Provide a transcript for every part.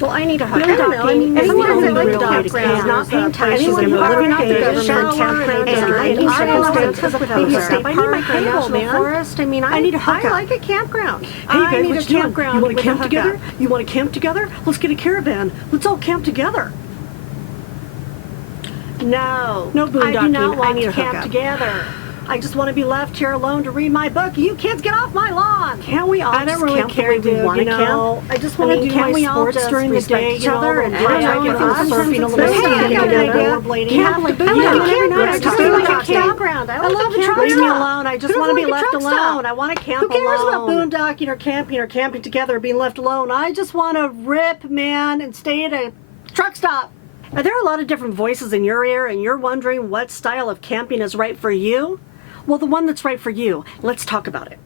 Well, I need a hookup. I don't know. I mean, everyone maybe like real campgrounds, not paying taxes, anyone and who living off the pays, government campground, and I need circumstances maybe without a a state I need park my or a cable, national man. forest. I mean, I need a hookup. I like a campground. Hey, I babe, need what a you doing? campground. You want to with camp a together? hookup. You want to camp together? Let's get a caravan. Let's all camp together. No. No boondocking. I do not want I need to a camp hookup. together. I just want to be left here alone to read my book. You kids get off my lawn. Can't we all I don't just really camp care, the way we dude, want to camp? I just want to do can't my we all sports just during the respect day, each other and I don't know, get some surfing, a little Hey, I skiing, got an idea. rollerblading. You have to boot Yeah, out. every night I I just just do like a boondocking. campground. I love the truck Leave me stop. alone. I just Who want to doesn't be like a left truck alone. stop? I want to camp Who cares about alone. boondocking or camping together or being left alone? I just want to rip, man, and stay at a truck stop. Are there a lot of different voices in your ear and you're wondering what style of camping is right for you? Well, the one that's right for you. Let's talk about it.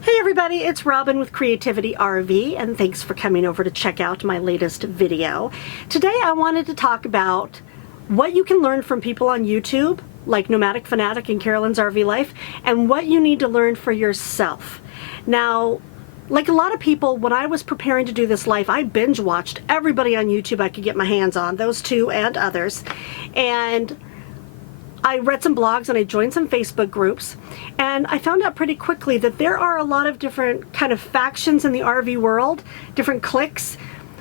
Hey everybody, it's Robin with Creativity RV, and thanks for coming over to check out my latest video. Today I wanted to talk about what you can learn from people on YouTube, like Nomadic, Fanatic, and Carolyn's RV Life, and what you need to learn for yourself. Now, like a lot of people, when I was preparing to do this life, I binge watched everybody on YouTube I could get my hands on, those two and others, and I read some blogs and I joined some Facebook groups, and I found out pretty quickly that there are a lot of different kind of factions in the RV world, different cliques,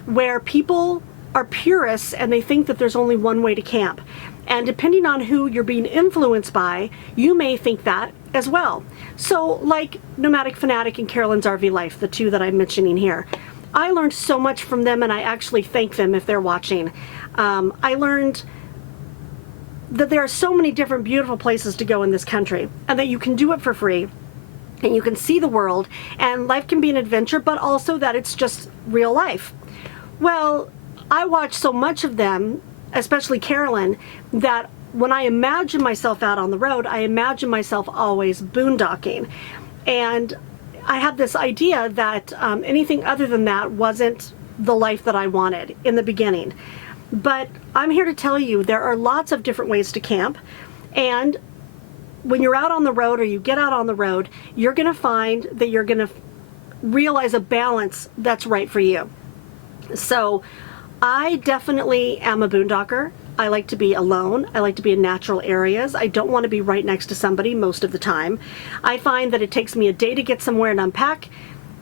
where people are purists and they think that there's only one way to camp. And depending on who you're being influenced by, you may think that as well. So like Nomadic Fanatic and Carolyn's RV Life, the two that I'm mentioning here, I learned so much from them, and I actually thank them if they're watching. I learned that there are so many different beautiful places to go in this country, and that you can do it for free, and you can see the world, and life can be an adventure, but also that it's just real life. Well, I watch so much of them, especially Carolyn, that when I imagine myself out on the road, I imagine myself always boondocking. And I had this idea that anything other than that wasn't the life that I wanted in the beginning. But I'm here to tell you there are lots of different ways to camp, and when you're out on the road or you get out on the road, you're going to find that you're going to realize a balance that's right for you. So I definitely am a boondocker. I like to be alone. I like to be in natural areas. I don't want to be right next to somebody most of the time. I find that it takes me a day to get somewhere and unpack,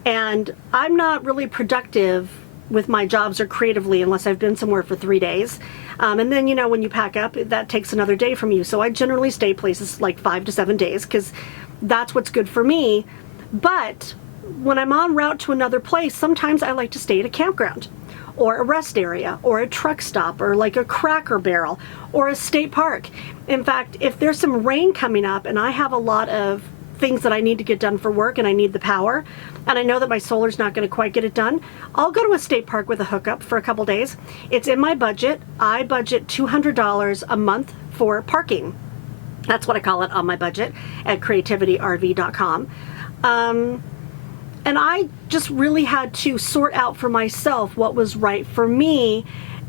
and I'm not really productive with my jobs or creatively unless I've been somewhere for 3 days. And then, you know, when you pack up, that takes another day from you. So I generally stay places like 5 to 7 days because that's what's good for me. But when I'm en route to another place, sometimes I like to stay at a campground or a rest area or a truck stop or like a Cracker Barrel or a state park. In fact, if there's some rain coming up and I have a lot of things that I need to get done for work and I need the power, and I know that my solar's not going to quite get it done, I'll go to a state park with a hookup for a couple days. It's in my budget. I budget $200 a month for parking. That's what I call it on my budget at creativityrv.com. And I just really had to sort out for myself what was right for me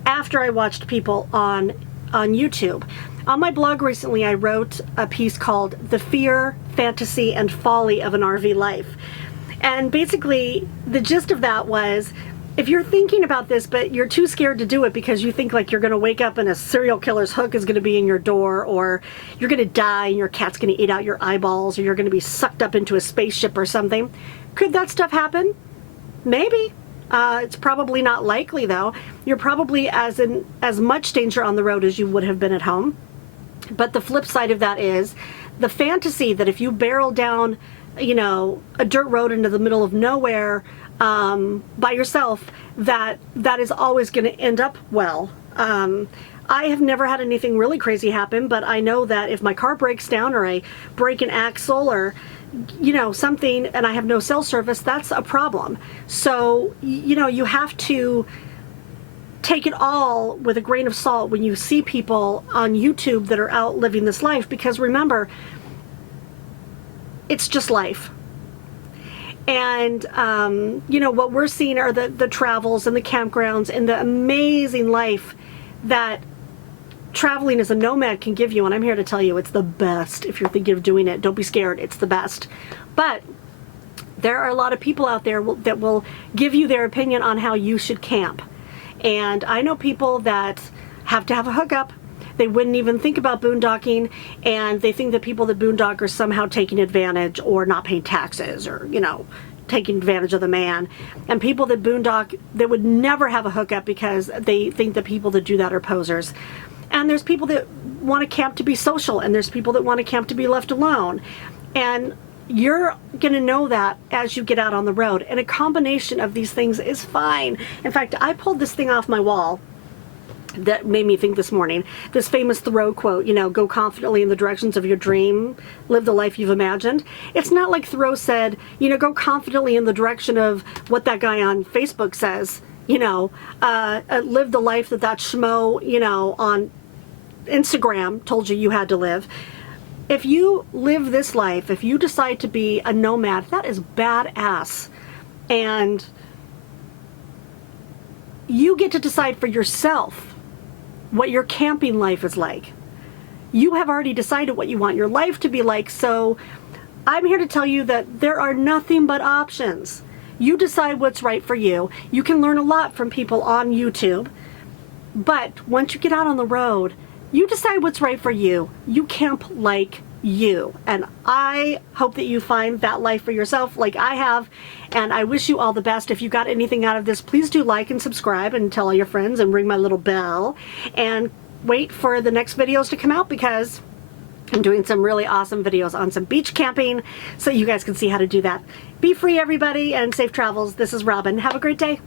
after I watched people on YouTube. On my blog recently, I wrote a piece called The Fear, Fantasy, and Folly of an RV Life. And basically, the gist of that was, if you're thinking about this, but you're too scared to do it because you think like you're going to wake up and a serial killer's hook is going to be in your door, or you're going to die and your cat's going to eat out your eyeballs, or you're going to be sucked up into a spaceship or something, could that stuff happen? Maybe. It's probably not likely, though. You're probably as much danger on the road as you would have been at home. But the flip side of that is the fantasy that if you barrel down, you know, a dirt road into the middle of nowhere by yourself, that is always going to end up well. I have never had anything really crazy happen, but I know that if my car breaks down or I break an axle or, you know, something, and I have no cell service, that's a problem. So, you know, you have to take it all with a grain of salt when you see people on YouTube that are out living this life, because remember, it's just life. And, you know, what we're seeing are the travels and the campgrounds and the amazing life that traveling as a nomad can give you. And I'm here to tell you it's the best. If you're thinking of doing it, don't be scared. It's the best. But there are a lot of people out there that will give you their opinion on how you should camp. And I know people that have to have a hookup. They wouldn't even think about boondocking, and they think that people that boondock are somehow taking advantage or not paying taxes or, you know, taking advantage of the man. And people that boondock, they would never have a hookup because they think the people that do that are posers. And there's people that want to camp to be social, and there's people that want to camp to be left alone. And you're going to know that as you get out on the road. And a combination of these things is fine. In fact, I pulled this thing off my wall that made me think this morning. This famous Thoreau quote, you know, go confidently in the directions of your dream, live the life you've imagined. It's not like Thoreau said, you know, go confidently in the direction of what that guy on Facebook says, you know, live the life that schmo, you know, on Instagram told you had to live. If you live this life, if you decide to be a nomad, that is badass. And you get to decide for yourself what your camping life is like. You have already decided what you want your life to be like, so I'm here to tell you that there are nothing but options. You decide what's right for you. You can learn a lot from people on YouTube, but once you get out on the road, you decide what's right for you. You camp like you. And I hope that you find that life for yourself like I have. And I wish you all the best. If you got anything out of this, please do like and subscribe and tell all your friends and ring my little bell. And wait for the next videos to come out because I'm doing some really awesome videos on some beach camping so you guys can see how to do that. Be free, everybody, and safe travels. This is Robin. Have a great day.